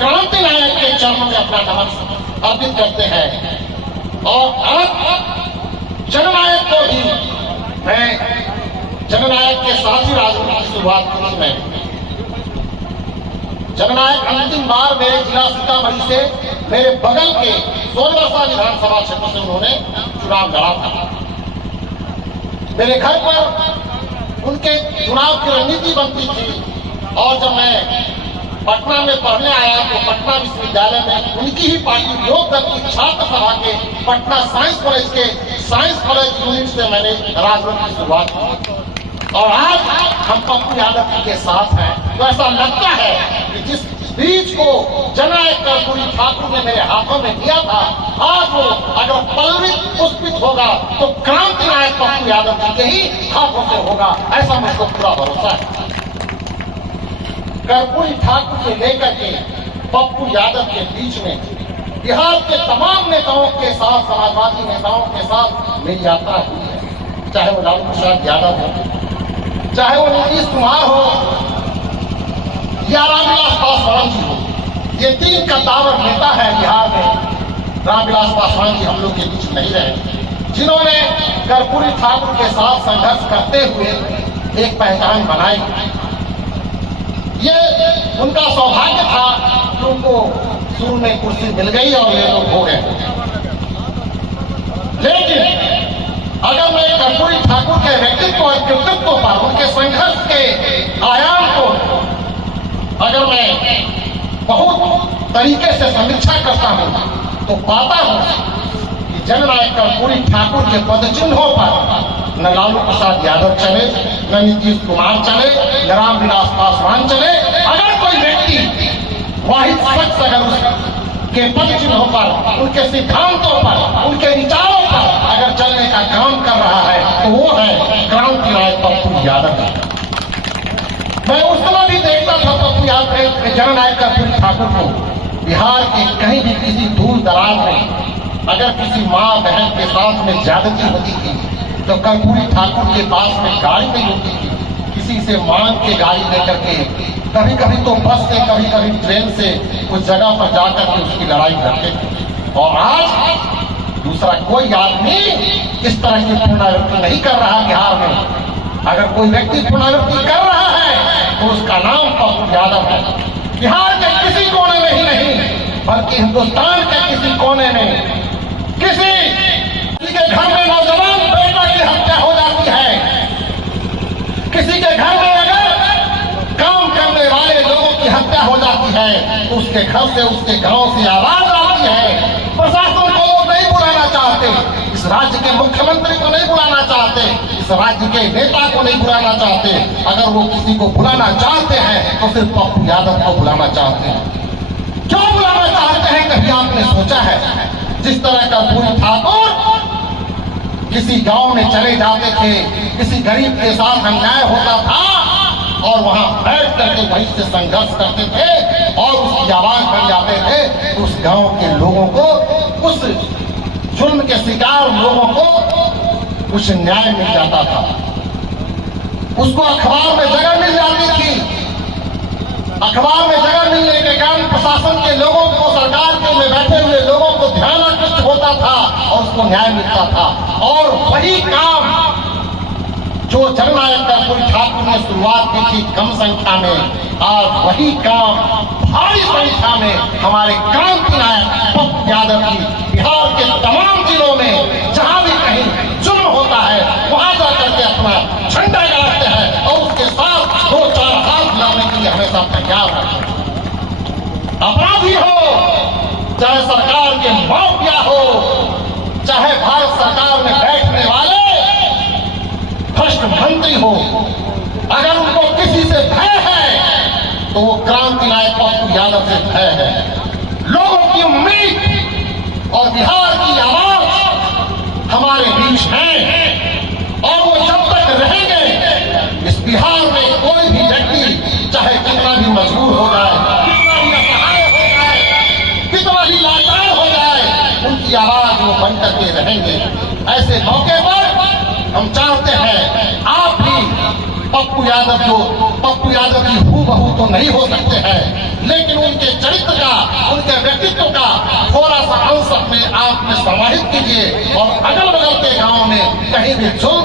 क्रांति नायक के चरणों में अपना नमन अर्पित करते हैं। और अब जननायक को भी मैं जननायक के साथ ही राजनीति की शुरुआत की मैंने। जननायक अंतिम बार मेरे जिला सीतामढ़ी से मेरे बगल के सोनवर्षा विधानसभा क्षेत्र से उन्होंने चुनाव लड़ा था। मेरे घर पर उनके चुनाव की रणनीति बनती थी और जब मैं पटना में पढ़ने आया तो पटना विश्वविद्यालय में उनकी ही पार्टी लोकदल की छात्र सभा के पटना साइंस कॉलेज के साइंस कॉलेज यूनिट से मैंने राजनीति की शुरुआत की। और आज हम पप्पू यादव जी के साथ हैं तो ऐसा लगता है कि जिस बीज को जननायक कर्पूरी ठाकुर ने मेरे हाथों में दिया था, आज वो अगर पल्वित पुष्पित होगा तो क्रांति नायक पप्पू यादव जी के ही हाथों से होगा, ऐसा मुझको पूरा भरोसा है। कर्पूरी ठाकुर से लेकर के पप्पू यादव के बीच में बिहार के तमाम नेताओं के साथ, समाजवादी नेताओं के साथ मेरी यात्रा हुई है। चाहे वो लालू प्रसाद यादव हो, चाहे वो नीतीश कुमार हो या रामविलास पासवान जी हो, ये तीन कद्दावर नेता है बिहार में। रामविलास पासवान जी हम लोग के बीच नहीं रहे, जिन्होंने कर्पूरी ठाकुर के साथ संघर्ष करते हुए एक पहचान बनाई। ये उनका सौभाग्य था कि उनको शुरू में कुर्सी मिल गई और ये लोग हो गए। लेकिन अगर मैं कर्पूरी ठाकुर के व्यक्तित्व और कृतित्व पर, उनके संघर्ष के आयाम को अगर मैं बहुत तरीके से समीक्षा करता हूं तो पाता हूं कि जननायक कर्पूरी ठाकुर के पदचिन्हों पर न लालू प्रसाद यादव चले, न नीतीश कुमार चले, न रामविलास पासवान चले। अगर कोई व्यक्ति वाहिद शख्स अगर उसके पदचिन्हों पर, उनके सिद्धांतों पर, उनके विचारों पर अगर चलने का काम कर रहा है तो वो है क्रांति नायक पप्पू यादव। मैं उस समय भी देखता था पप्पू यादव जननायक कर्पूरी ठाकुर को बिहार के कहीं भी किसी दूर दराज में अगर किसी माँ बहन के साथ में ज्यादती होती थी तो कर्पूरी ठाकुर के पास में गाड़ी नहीं होती थी, किसी से मांग के गाड़ी लेकर के, कभी कभी तो बस से, कभी कभी ट्रेन से उस जगह पर जाकर के उसकी लड़ाई करते थे। और आज दूसरा कोई आदमी इस तरह की पुनरावृत्ति नहीं कर रहा बिहार में। अगर कोई व्यक्ति पुनरावृत्ति कर रहा है तो उसका नाम पप्पू यादव है। बिहार के किसी कोने में ही नहीं बल्कि हिंदुस्तान के किसी कोने में किसी के घर में नौजवान बेटा की हत्या हो जाती है, किसी के घर में अगर काम करने वाले लोगों की हत्या हो जाती है तो उसके घर से, उसके गांव से आवाज आती है। प्रशासन को लोग नहीं बुलाना चाहते, इस राज्य के मुख्यमंत्री को नहीं बुलाना चाहते, इस राज्य के नेता को नहीं बुलाना चाहते। अगर वो किसी को बुलाना चाहते हैं तो सिर्फ पप्पू यादव को बुलाना चाहते हैं। क्यों बुलाना चाहते हैं, कभी आपने सोचा है? जिस तरह का कर्पूरी ठाकुर किसी गांव में चले जाते थे, किसी गरीब के साथ अन्याय होता था और वहां बैठ करके वहीं से संघर्ष करते थे और उसकी आवाज बन जाते थे, उस गांव के लोगों को, उस जुल्म के शिकार लोगों को कुछ न्याय मिल जाता था, उसको अखबार में जगह मिल जाती थी। अखबार में जगह मिलने के कारण प्रशासन के लोगों को, सरकार के में बैठे हुए लोगों को ध्यान आकृष्ट होता था और उसको न्याय मिलता था। और वही काम जो जननायक कर्पूरी ठाकुर ने शुरुआत की थी कम संख्या में, आज वही काम भारी संख्या में हमारे क्रांति नायक पप्पू यादव जी बिहार के तमाम जिलों में जहां भी कहीं जुल्म होता है वहां जाकर के अपना झंडा गाड़ते हैं और उसके साथ दो चार हाथ लाने के लिए हमेशा तैयार है। अपराधी हो, चाहे सरकार के माफिया हो, चाहे भारत सरकार में बैठने वाले भ्रष्ट मंत्री हो, अगर उनको किसी से भय है तो वो क्रांति नायक पप्पू यादव से भय है। लोगों की उम्मीद और बिहार की आवाज हमारे बीच है और वो जब तक रहेंगे इस बिहार में कोई भी व्यक्ति चाहे कितना भी मजबूर हो जाए, कितना भी असहाय हो जाए, कितना भी लाचार हो जाए, उनकी आवाज वो बन करके रहेंगे। ऐसे मौके पर हम चाहते हैं आप भी पप्पू यादव जो पप्पू पप्पू यादव जी हूबहू तो नहीं हो सकते हैं, लेकिन उनके चरित्र का, उनके व्यक्तित्व का थोड़ा सा अंश अपने आप में समाहित कीजिए और अगल बगल के गांव में कहीं भी जुल्म